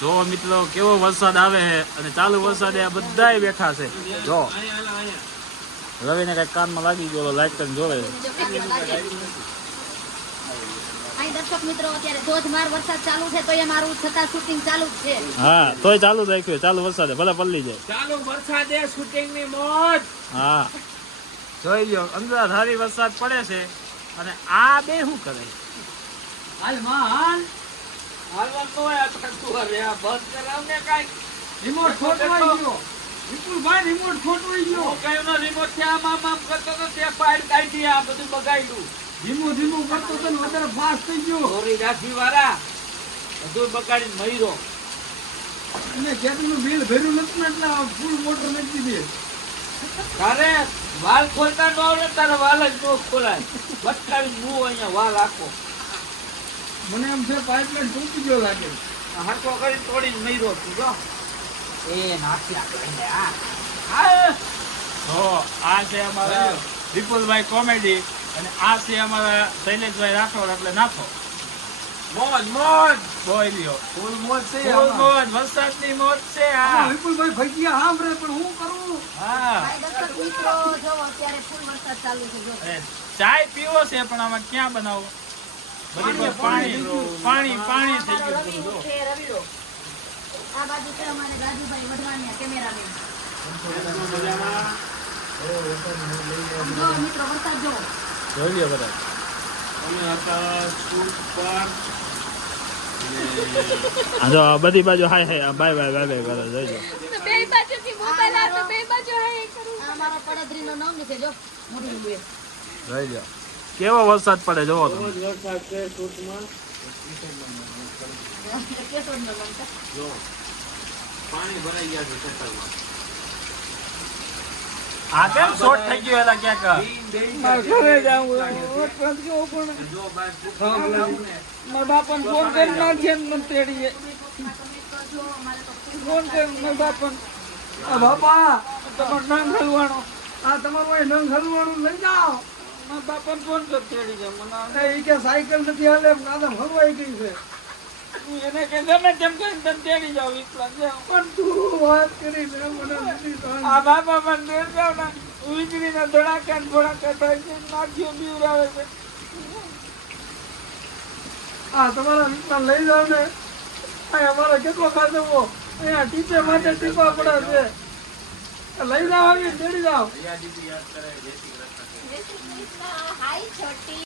જો મિત્રો કેવો વરસાદ આવે છે અને ચાલુ વરસાદે આ બધાય બેઠા છે. જો રવિને કઈક કાનમાં લાગી ગયો, લાઈટ કરીને જોવે. દર્શક મિત્રો અત્યારે ધોધમાર વરસાદ ચાલુ છે તો એ મારું છતાં શૂટિંગ ચાલુ જ છે. હા તોય ચાલુ જ રાખ્યું, ચાલુ વરસાદે ભલે પલ્લી જાય. ચાલુ વરસાદે શૂટિંગ ની મોજ. હા જોઈ લ્યો, અંદર ધારી વરસાદ પડે છે અને આ બે શું કરે? હાલ માં હાલ હાલવા તો આ કરતું હવે આ બંધ કરાવને કાઈ રિમોટ ખોટવાઈ ગયો. વિપુલભાઈ રિમોટ ખોટવાઈ ગયો. કઈનો રિમોટ છે આમ કરતો તો તે પાડ કાઢી આ બધું બગાડ્યું. ધીમું ધીમું કરતો તો વધારે ફાસ્ટ થઈ ગયો. સોરી રાખી વાળા બધું બગાડીને મર્યો. અને કેટલું બિલ ભર્યું નથી ને એટલે ફૂલ મોટર નાખી દે. તારે વાલ ખોલતા ન આવડે તારે વાલ જ ન ખોલાય. બટકાવી મું અહીંયા વાલ આખો. મને એમ છે પાઇપલાઇન તૂટી ગયો લાગે. હાથો કરી તોડીને મર્યો તું જો. એ નાખ્યા કરીને આ છે અમારા વિપુલભાઈ કોમેડી અને આ છે અમારા શૈલેષભાઈ રાઠોડ એટલે નાથો. મોજ મોજ બોલ્યો ફૂલ મોજ છે. ફૂલ મોજ, વરસાદની મોજ છે આ. વિપુલભાઈ ભજીયા સાંભળે પણ હું કરું. હા દર્શક મિત્રો જો અત્યારે ફૂલ વરસાદ ચાલુ છે. જો ચાય પીવો છે પણ આમાં ક્યાં બનાવો? બધી પાણી પાણી પાણી થઈ ગયું. રવિડો આ બાજુ છે અમારે રાજુભાઈ વઢવાણિયા કેમેરામેન. જો મિત્રો વરસાદ જો જોઈ લ્યો બધા. અમે હતા સ્કૂલ પર જો બધી બાજુ hi hi bye bye bye bye કરે જોઈ લો. બે બાજુથી મોબાઈલ આવે બે બાજુ હાય કરું. આ મારો પડદરીનો નામ છે. જો મોઢું બે જોઈ લો કેવો વરસાદ પડે જોવો તમે. વરસાદ છે સૂટમાં કેશોદનો નામ છે. જો પાણી ભરાઈ ગયા છે ખેતરમાં. આ કેમ શોર્ટ થઈ ગયો એલા ક્યાંક? ઘરે જાવું જો મારા બાપાને ફોન કરી નાખીએ ને મને તેડીએ. ફોન કરી મારા બાપાને આ બાપા તમારું નામ હલવાણો આ તમારું અહીં નંગ હલવાણું લઈ જાઓ. મારા બાપાને ફોન કરી તેડી જાય મને. એ કે સાયકલ નથી હાલે કાદમ હલવાઈ ગઈ છે. એને કે ગમે તેમ કરીને તમે તેડી જાઓ વિપલા જાઓ. પણ તું વાત કરી ને મને આ બાપા મને તેડ જાવ ને વીજળીના ધડાકા ને ભડાકા થાય છે. નાખીઓ બીવરાવે છે. હા તમારા વિપલા લઈ જાવ ને. આ અમારા કેટલો ખાધો અહીંયા ટીપે માટે ટીપા પડે છે. લઈ જાવ આવી તેડી જાવ. હાય છોટી